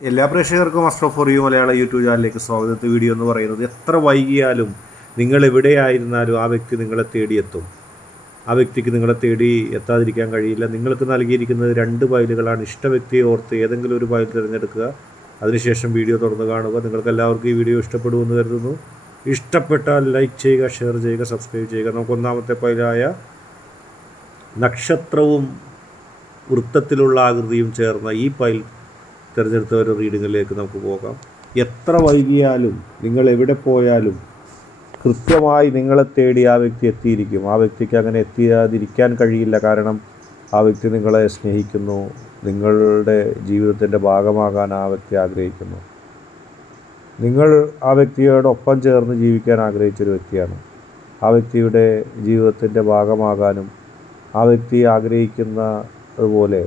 എല്ലാ പ്രേക്ഷകർക്കും astro for you Malayala YouTube ചാനലിലേക്ക് സ്വാഗതത്തെ വീഡിയോ എന്ന് പറയുന്നത് എത്ര വൈകിയാലും നിങ്ങൾ എവിടെയായിരുന്നാലും ആ വ്യക്തി നിങ്ങളെ തേടിയെത്തും. ആ വ്യക്തിക്ക് നിങ്ങളെ തേടി എത്താതിരിക്കാൻ കഴിയില്ല. നിങ്ങൾക്ക് നൽകിയിരിക്കുന്നത് 2 ഫയലുകളാണ്. ഇഷ്ട വ്യക്തിയെ ഓർത്ത് ഏതെങ്കിലും ഒരു ഫയൽ തിരഞ്ഞെടുക്കുക. അതിനുശേഷം വീഡിയോ തുറന്ന് കാണുക. നിങ്ങൾക്ക് എല്ലാവർക്കും ഈ വീഡിയോ ഇഷ്ടപ്പെടുമെന്ന് കരുതുന്നു. ഇഷ്ടപ്പെട്ടാൽ ലൈക്ക് ചെയ്യുക, ഷെയർ ചെയ്യുക, സബ്സ്ക്രൈബ് ചെയ്യുക. നമുക്ക് ഒന്നാമത്തെ ഫയലായ നക്ഷത്രവും വൃത്തത്തിലുള്ള ആകൃതിയും ചേർന്ന ഈ ഫയൽ തിരഞ്ഞെടുത്ത ഒരു റീഡിങ്ങിലേക്ക് നമുക്ക് പോകാം. എത്ര വൈകിയാലും നിങ്ങൾ എവിടെ പോയാലും കൃത്യമായി നിങ്ങളെ തേടി ആ വ്യക്തി എത്തിയിരിക്കും. ആ വ്യക്തിക്ക് അങ്ങനെ എത്തിയാതിരിക്കാൻ കഴിയില്ല. കാരണം ആ വ്യക്തി നിങ്ങളെ സ്നേഹിക്കുന്നു. നിങ്ങളുടെ ജീവിതത്തിൻ്റെ ഭാഗമാകാൻ ആ വ്യക്തി ആഗ്രഹിക്കുന്നു. നിങ്ങൾ ആ വ്യക്തിയോടൊപ്പം ചേർന്ന് ജീവിക്കാൻ ആഗ്രഹിച്ചൊരു വ്യക്തിയാണ്. ആ വ്യക്തിയുടെ ജീവിതത്തിൻ്റെ ഭാഗമാകാനും ആ വ്യക്തി ആഗ്രഹിക്കുന്നതുപോലെ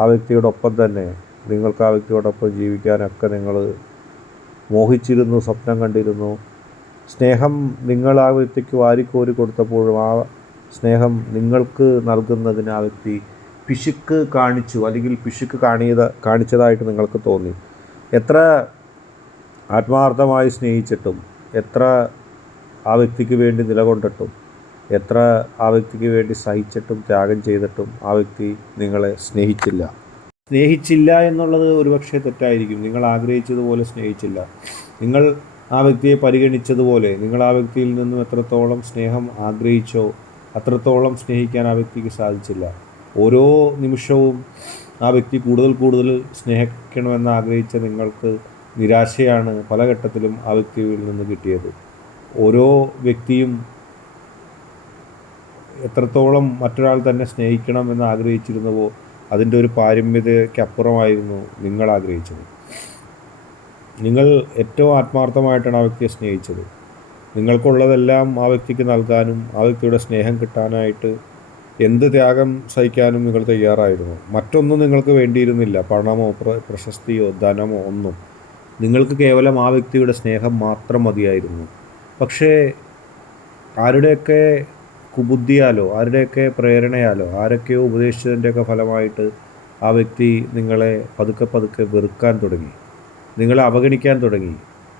ആ വ്യക്തിയോടൊപ്പം തന്നെ നിങ്ങൾക്ക് ആ വ്യക്തിയോടൊപ്പം ജീവിക്കാനൊക്കെ നിങ്ങൾ മോഹിച്ചിരുന്നു, സ്വപ്നം കണ്ടിരുന്നു. സ്നേഹം നിങ്ങൾ ആ വ്യക്തിക്ക് വാരിക്കോരി കൊടുത്തപ്പോഴും ആ സ്നേഹം നിങ്ങൾക്ക് നൽകുന്നതിന് ആ വ്യക്തി പിശുക്ക് കാണിച്ചു, അല്ലെങ്കിൽ പിശുക്ക് കാണിച്ചതായിട്ട് നിങ്ങൾക്ക് തോന്നി. എത്ര ആത്മാർത്ഥമായി സ്നേഹിച്ചിട്ടും, എത്ര ആ വ്യക്തിക്ക് വേണ്ടി നിലകൊണ്ടിട്ടും, എത്ര ആ വ്യക്തിക്ക് വേണ്ടി സഹിച്ചിട്ടും ത്യാഗം ചെയ്തിട്ടും ആ വ്യക്തി നിങ്ങളെ സ്നേഹിച്ചില്ല എന്നുള്ളത് ഒരുപക്ഷെ തെറ്റായിരിക്കും. നിങ്ങൾ ആഗ്രഹിച്ചതുപോലെ സ്നേഹിച്ചില്ല. നിങ്ങൾ ആ വ്യക്തിയെ പരിഗണിച്ചതുപോലെ നിങ്ങൾ ആ വ്യക്തിയിൽ നിന്നും എത്രത്തോളം സ്നേഹം ആഗ്രഹിച്ചോ അത്രത്തോളം സ്നേഹിക്കാൻ ആ വ്യക്തിക്ക് സാധിച്ചില്ല. ഓരോ നിമിഷവും ആ വ്യക്തി കൂടുതൽ സ്നേഹിക്കണമെന്ന് ആഗ്രഹിച്ച നിങ്ങൾക്ക് നിരാശയാണ് പല ഘട്ടത്തിലും ആ വ്യക്തിയിൽ നിന്ന് കിട്ടിയത്. ഓരോ വ്യക്തിയും എത്രത്തോളം മറ്റൊരാൾ തന്നെ സ്നേഹിക്കണം എന്ന് ആഗ്രഹിച്ചിരുന്നുവോ അതിൻ്റെ ഒരു പാരമ്യതയ്ക്കപ്പുറമായിരുന്നു നിങ്ങൾ ആഗ്രഹിച്ചത്. നിങ്ങൾ ഏറ്റവും ആത്മാർത്ഥമായിട്ടാണ് ആ വ്യക്തിയെ സ്നേഹിച്ചത്. നിങ്ങൾക്കുള്ളതെല്ലാം ആ വ്യക്തിക്ക് നൽകാനും ആ വ്യക്തിയുടെ സ്നേഹം കിട്ടാനായിട്ട് എന്ത് ത്യാഗം സഹിക്കാനും നിങ്ങൾ തയ്യാറായിരുന്നു. മറ്റൊന്നും നിങ്ങൾക്ക് വേണ്ടിയിരുന്നില്ല. പണമോ പ്രശസ്തിയോ ധനമോ ഒന്നും. നിങ്ങൾക്ക് കേവലം ആ വ്യക്തിയുടെ സ്നേഹം മാത്രം മതിയായിരുന്നു. പക്ഷേ ആരുടെയൊക്കെ കുബുദ്ധിയാലോ ആരുടെയൊക്കെ പ്രേരണയാലോ ആരൊക്കെയോ ഉപദേശിച്ചതിൻ്റെയൊക്കെ ഫലമായിട്ട് ആ വ്യക്തി നിങ്ങളെ പതുക്കെ വെറുക്കാൻ തുടങ്ങി, നിങ്ങളെ അവഗണിക്കാൻ തുടങ്ങി.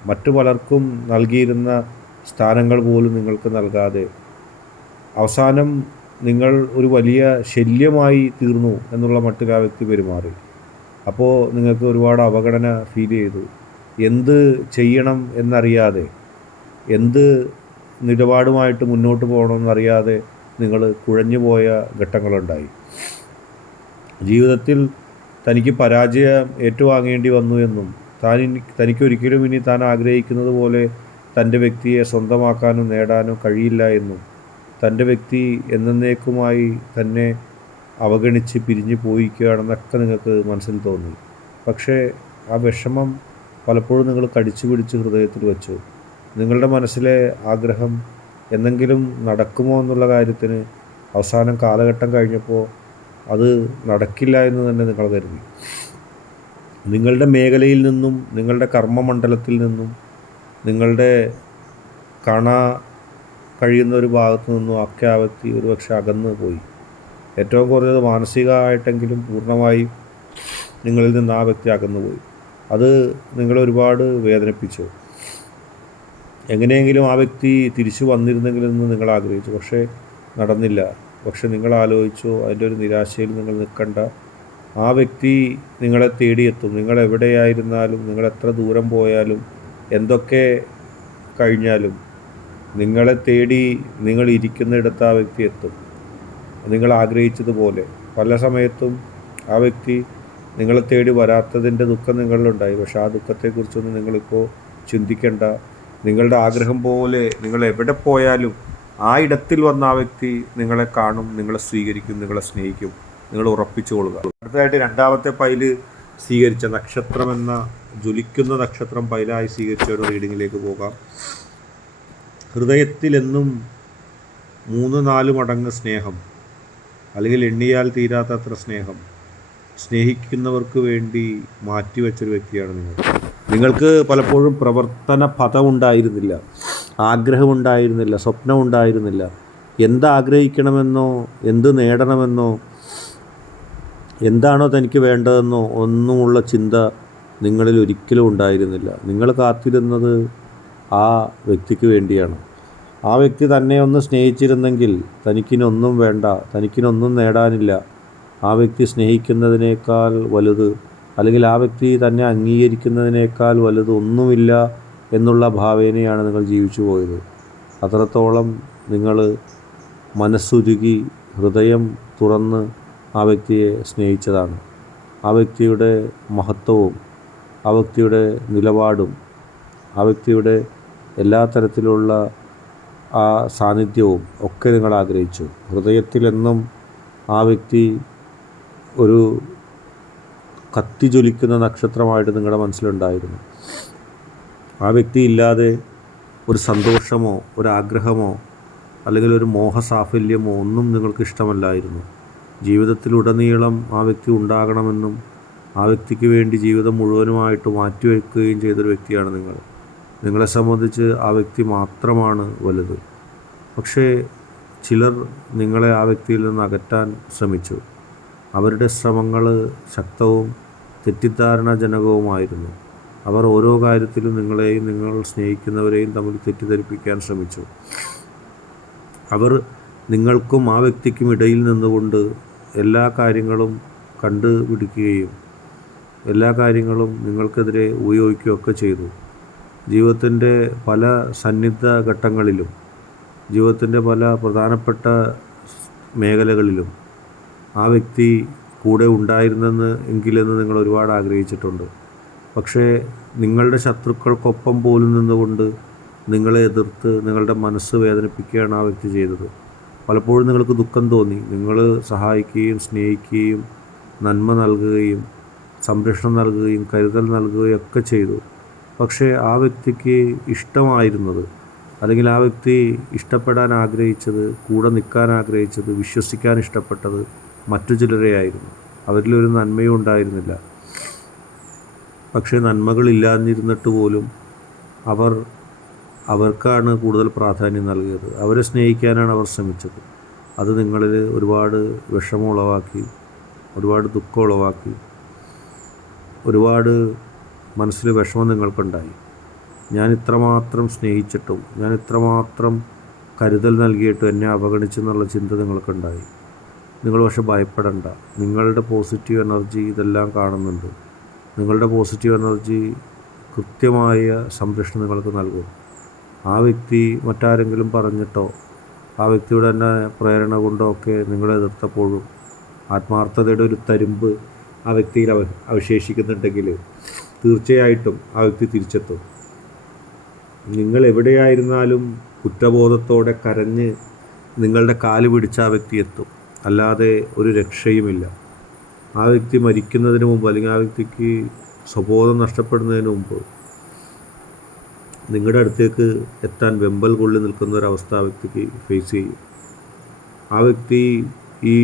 മറ്റു പലർക്കും നൽകിയിരുന്ന സ്ഥാനങ്ങൾ പോലും നിങ്ങൾക്ക് നൽകാതെ അവസാനം നിങ്ങൾ ഒരു വലിയ ശല്യമായി തീർന്നു എന്നുള്ള മട്ടിൽ ആ വ്യക്തി പെരുമാറി. അപ്പോൾ നിങ്ങൾക്ക് ഒരുപാട് അവഗണന ഫീൽ ചെയ്തു. എന്ത് ചെയ്യണം എന്നറിയാതെ, എന്ത് നിലപാടുമായിട്ട് മുന്നോട്ട് പോകണമെന്നറിയാതെ നിങ്ങൾ കുഴഞ്ഞുപോയ ഘട്ടങ്ങളുണ്ടായി. ജീവിതത്തിൽ തനിക്ക് പരാജയം ഏറ്റുവാങ്ങേണ്ടി വന്നു എന്നും തനിക്കൊരിക്കലും ഇനി താൻ ആഗ്രഹിക്കുന്നത് പോലെ തൻ്റെ വ്യക്തിയെ സ്വന്തമാക്കാനോ നേടാനോ കഴിയില്ല എന്നും തൻ്റെ വ്യക്തി എന്നേക്കുമായി തന്നെ അവഗണിച്ച് പിരിഞ്ഞു പോയിരിക്കുകയാണെന്നൊക്കെ നിങ്ങൾക്ക് മനസ്സിൽ തോന്നി. പക്ഷേ ആ വിഷമം പലപ്പോഴും നിങ്ങൾ കടിച്ചു പിടിച്ച് ഹൃദയത്തിൽ വെച്ചു. നിങ്ങളുടെ മനസ്സിലെ ആഗ്രഹം എന്തെങ്കിലും നടക്കുമോ എന്നുള്ള കാര്യത്തിന് അവസാനം കാലഘട്ടം കഴിഞ്ഞപ്പോൾ അത് നടക്കില്ല എന്ന് തന്നെ നിങ്ങൾ കരുതി. നിങ്ങളുടെ മേഖലയിൽ നിന്നും, നിങ്ങളുടെ കർമ്മമണ്ഡലത്തിൽ നിന്നും, നിങ്ങളുടെ കാണാൻ കഴിയുന്ന ഒരു ഭാഗത്തു നിന്നും ഒക്കെ ആ വ്യക്തി ഒരുപക്ഷെ അകന്നു പോയി. ഏറ്റവും കുറഞ്ഞത് മാനസികമായിട്ടെങ്കിലും പൂർണ്ണമായി നിങ്ങളിൽ നിന്ന് ആ വ്യക്തി അകന്നുപോയി. അത് നിങ്ങളെ ഒരുപാട് വേദനിപ്പിച്ചു. എങ്ങനെയെങ്കിലും ആ വ്യക്തി തിരിച്ചു വന്നിരുന്നെങ്കിലെന്ന് നിങ്ങൾ ആഗ്രഹിച്ചു. പക്ഷേ നടന്നില്ല. പക്ഷെ നിങ്ങൾ ആലോചിച്ചു, അതിൻ്റെ ഒരു നിരാശയിൽ നിങ്ങൾ നിൽക്കണ്ട. ആ വ്യക്തി നിങ്ങളെ തേടിയെത്തും. നിങ്ങൾ എവിടെയായിരുന്നാലും, നിങ്ങൾ എത്ര ദൂരം പോയാലും, എന്തൊക്കെ കഴിഞ്ഞാലും നിങ്ങളെ തേടി നിങ്ങൾ ഇരിക്കുന്നിടത്ത് ആ വ്യക്തി എത്തും. നിങ്ങൾ ആഗ്രഹിച്ചതുപോലെ. പല സമയത്തും ആ വ്യക്തി നിങ്ങളെ തേടി വരാത്തതിൻ്റെ ദുഃഖം നിങ്ങളിലുണ്ടായി. പക്ഷെ ആ ദുഃഖത്തെക്കുറിച്ചൊന്നും നിങ്ങളിപ്പോൾ ചിന്തിക്കേണ്ട. നിങ്ങളുടെ ആഗ്രഹം പോലെ നിങ്ങൾ എവിടെ പോയാലും ആ ഇടത്തിൽ വന്ന ആ വ്യക്തി നിങ്ങളെ കാണും, നിങ്ങളെ സ്വീകരിക്കും, നിങ്ങളെ സ്നേഹിക്കും. നിങ്ങൾ ഉറപ്പിച്ചു കൊള്ളുക. അടുത്തതായിട്ട് രണ്ടാമത്തെ പൈല് സ്വീകരിച്ച നക്ഷത്രം എന്ന ജ്വലിക്കുന്ന നക്ഷത്രം പൈലായി സ്വീകരിച്ച ഒരു റീഡിങ്ങിലേക്ക് പോകാം. ഹൃദയത്തിലെന്നും 3-4 മടങ്ങ് സ്നേഹം, അല്ലെങ്കിൽ എണ്ണിയാൽ തീരാത്തത്ര സ്നേഹം, സ്നേഹിക്കുന്നവർക്ക് വേണ്ടി മാറ്റിവെച്ചൊരു വ്യക്തിയാണ് നിങ്ങൾ. നിങ്ങൾക്ക് പലപ്പോഴും പ്രവർത്തന പദമുണ്ടായിരുന്നില്ല, ആഗ്രഹമുണ്ടായിരുന്നില്ല, സ്വപ്നമുണ്ടായിരുന്നില്ല. എന്താഗ്രഹിക്കണമെന്നോ എന്ത് നേടണമെന്നോ എന്താണോ തനിക്ക് വേണ്ടതെന്നോ ഒന്നുമുള്ള ചിന്ത നിങ്ങളിൽ ഒരിക്കലും ഉണ്ടായിരുന്നില്ല. നിങ്ങൾ കാത്തിരുന്നത് ആ വ്യക്തിക്ക് വേണ്ടിയാണ്. ആ വ്യക്തി തന്നെ ഒന്ന് സ്നേഹിച്ചിരുന്നെങ്കിൽ തനിക്കിനൊന്നും വേണ്ട, തനിക്കിനൊന്നും നേടാനില്ല, ആ വ്യക്തി സ്നേഹിക്കുന്നതിനേക്കാൾ വലുത്, അല്ലെങ്കിൽ ആ വ്യക്തി തന്നെ അംഗീകരിക്കുന്നതിനേക്കാൾ വലുത് ഒന്നുമില്ല എന്നുള്ള ഭാവേനയാണ് നിങ്ങൾ ജീവിച്ചു പോയത്. അത്രത്തോളം നിങ്ങൾ മനസ്സുരുകി ഹൃദയം തുറന്ന് ആ വ്യക്തിയെ സ്നേഹിച്ചതാണ്. ആ വ്യക്തിയുടെ മഹത്വവും ആ വ്യക്തിയുടെ നിലപാടും ആ വ്യക്തിയുടെ എല്ലാ തരത്തിലുള്ള ആ സാന്നിധ്യവും ഒക്കെ നിങ്ങൾ ആഗ്രഹിച്ചു. ഹൃദയത്തിലെന്നും ആ വ്യക്തി ഒരു കത്തിജ്വലിക്കുന്ന നക്ഷത്രമായിട്ട് നിങ്ങളുടെ മനസ്സിലുണ്ടായിരുന്നു. ആ വ്യക്തി ഇല്ലാതെ ഒരു സന്തോഷമോ ഒരാഗ്രഹമോ അല്ലെങ്കിൽ ഒരു മോഹസാഫല്യമോ ഒന്നും നിങ്ങൾക്ക് ഇഷ്ടമല്ലായിരുന്നു. ജീവിതത്തിലുടനീളം ആ വ്യക്തി ഉണ്ടാകണമെന്നും ആ വ്യക്തിക്ക് വേണ്ടി ജീവിതം മുഴുവനുമായിട്ട് മാറ്റിവെക്കുകയും ചെയ്തൊരു വ്യക്തിയാണ് നിങ്ങൾ. നിങ്ങളെ സംബന്ധിച്ച് ആ വ്യക്തി മാത്രമാണ് വലുത്. പക്ഷേ ചിലർ നിങ്ങളെ ആ വ്യക്തിയിൽ നിന്ന് അകറ്റാൻ ശ്രമിച്ചു. അവരുടെ ശ്രമങ്ങൾ ശക്തവും തെറ്റിദ്ധാരണാജനകവുമായിരുന്നു. അവർ ഓരോ കാര്യത്തിലും നിങ്ങളെയും നിങ്ങൾ സ്നേഹിക്കുന്നവരെയും തമ്മിൽ തെറ്റിദ്ധരിപ്പിക്കാൻ ശ്രമിച്ചു. അവർ നിങ്ങൾക്കും ആ വ്യക്തിക്കും ഇടയിൽ നിന്നുകൊണ്ട് എല്ലാ കാര്യങ്ങളും കണ്ടുപിടിക്കുകയും എല്ലാ കാര്യങ്ങളും നിങ്ങൾക്കെതിരെ ഉപയോഗിക്കുകയൊക്കെ ചെയ്തു. ജീവിതത്തിൻ്റെ പല സന്നിഗ്ധ ഘട്ടങ്ങളിലും ജീവിതത്തിൻ്റെ പല പ്രധാനപ്പെട്ട മേഖലകളിലും ആ വ്യക്തി കൂടെ ഉണ്ടായിരുന്നെന്ന് എങ്കിലെന്ന് നിങ്ങൾ ഒരുപാട് ആഗ്രഹിച്ചിട്ടുണ്ട്. പക്ഷേ നിങ്ങളുടെ ശത്രുക്കൾക്കൊപ്പം പോലും നിന്നുകൊണ്ട് നിങ്ങളെ എതിർത്ത് നിങ്ങളുടെ മനസ്സ് വേദനിപ്പിക്കുകയാണ് ആ വ്യക്തി ചെയ്തത്. പലപ്പോഴും നിങ്ങൾക്ക് ദുഃഖം തോന്നി. നിങ്ങൾ സഹായിക്കുകയും സ്നേഹിക്കുകയും നന്മ നൽകുകയും സംരക്ഷണം നൽകുകയും കരുതൽ നൽകുകയും ഒക്കെ ചെയ്തു. പക്ഷേ ആ വ്യക്തിക്ക് ഇഷ്ടമായിരുന്നത്, അല്ലെങ്കിൽ ആ വ്യക്തി ഇഷ്ടപ്പെടാൻ ആഗ്രഹിച്ചത്, കൂടെ നിൽക്കാൻ ആഗ്രഹിച്ചത്, വിശ്വസിക്കാൻ ഇഷ്ടപ്പെട്ടത് മറ്റു ചിലരെയായിരുന്നു. അവരിലൊരു നന്മയും ഉണ്ടായിരുന്നില്ല. പക്ഷേ നന്മകളില്ലാതിരുന്നിട്ട് പോലും അവർക്കാണ് കൂടുതൽ പ്രാധാന്യം നൽകിയത്. അവരെ സ്നേഹിക്കാനാണ് അവർ ശ്രമിച്ചത്. അത് നിങ്ങളിൽ ഒരുപാട് വിഷമം ഉളവാക്കി, ഒരുപാട് ദുഃഖം ഉളവാക്കി, ഒരുപാട് മനസ്സിൽ വിഷമം നിങ്ങൾക്കുണ്ടായി. ഞാൻ ഇത്രമാത്രം സ്നേഹിച്ചിട്ടും ഞാൻ ഇത്രമാത്രം കരുതൽ നൽകിയിട്ടും എന്നെ അവഗണിച്ചെന്നുള്ള ചിന്ത നിങ്ങൾക്കുണ്ടായി. നിങ്ങൾ പക്ഷെ ഭയപ്പെടണ്ട. നിങ്ങളുടെ പോസിറ്റീവ് എനർജി ഇതെല്ലാം കാണുന്നുണ്ട്. നിങ്ങളുടെ പോസിറ്റീവ് എനർജി കൃത്യമായ സംരക്ഷണം നിങ്ങൾക്ക് നൽകും. ആ വ്യക്തി മറ്റാരെങ്കിലും പറഞ്ഞിട്ടോ ആ വ്യക്തിയുടെ തന്നെ പ്രേരണ കൊണ്ടോ ഒക്കെ നിങ്ങളെ എതിർത്തപ്പോഴും ആത്മാർത്ഥതയുടെ ഒരു തരിമ്പ് ആ വ്യക്തിയിൽ അവശേഷിക്കുന്നുണ്ടെങ്കിൽ തീർച്ചയായിട്ടും ആ വ്യക്തി തിരിച്ചെത്തും. നിങ്ങൾ എവിടെയായിരുന്നാലും കുറ്റബോധത്തോടെ കരഞ്ഞ് നിങ്ങളുടെ കാല് പിടിച്ച ആ വ്യക്തി എത്തും. അല്ലാതെ ഒരു രക്ഷയുമില്ല. ആ വ്യക്തി മരിക്കുന്നതിന് മുമ്പ്, അല്ലെങ്കിൽ ആ വ്യക്തിക്ക് സ്വബോധം നഷ്ടപ്പെടുന്നതിന് മുമ്പ് നിങ്ങളുടെ അടുത്തേക്ക് എത്താൻ വെമ്പൽ കൊള്ളി നിൽക്കുന്ന ഒരവസ്ഥ ആ വ്യക്തിക്ക് ഫേസ് ചെയ്യും. ആ വ്യക്തി ഈ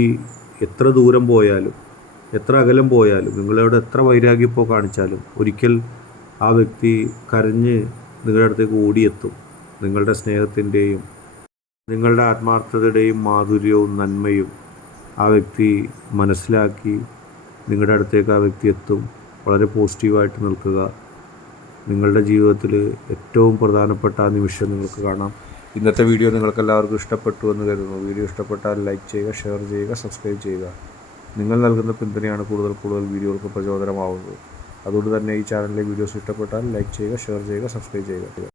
എത്ര ദൂരം പോയാലും എത്ര അകലം പോയാലും നിങ്ങളോട് എത്ര വൈരാഗ്യപ്പോ കാണിച്ചാലും ഒരിക്കൽ ആ വ്യക്തി കരഞ്ഞ് നിങ്ങളുടെ അടുത്തേക്ക് ഓടിയെത്തും. നിങ്ങളുടെ സ്നേഹത്തിൻ്റെയും നിങ്ങളുടെ ആത്മാർത്ഥതയുടെയും മാധുര്യവും നന്മയും ആ വ്യക്തി മനസ്സിലാക്കി നിങ്ങളുടെ അടുത്തേക്ക് ആ വ്യക്തി എത്തും. വളരെ പോസിറ്റീവായിട്ട് നിൽക്കുക. നിങ്ങളുടെ ജീവിതത്തിൽ ഏറ്റവും പ്രധാനപ്പെട്ട ആ നിമിഷം നിങ്ങൾക്ക് കാണാം. ഇന്നത്തെ വീഡിയോ നിങ്ങൾക്ക് എല്ലാവർക്കും ഇഷ്ടപ്പെട്ടു എന്ന് കരുതുന്നു. വീഡിയോ ഇഷ്ടപ്പെട്ടാൽ ലൈക്ക് ചെയ്യുക, ഷെയർ ചെയ്യുക, സബ്സ്ക്രൈബ് ചെയ്യുക. നിങ്ങൾ നൽകുന്ന പിന്തുണയാണ് കൂടുതൽ വീഡിയോകൾക്ക് പ്രചോദനമാവുന്നത്. അതുകൊണ്ട് തന്നെ ഈ ചാനലിലെ വീഡിയോസ് ഇഷ്ടപ്പെട്ടാൽ ലൈക്ക് ചെയ്യുക, ഷെയർ ചെയ്യുക, സബ്സ്ക്രൈബ് ചെയ്യുക.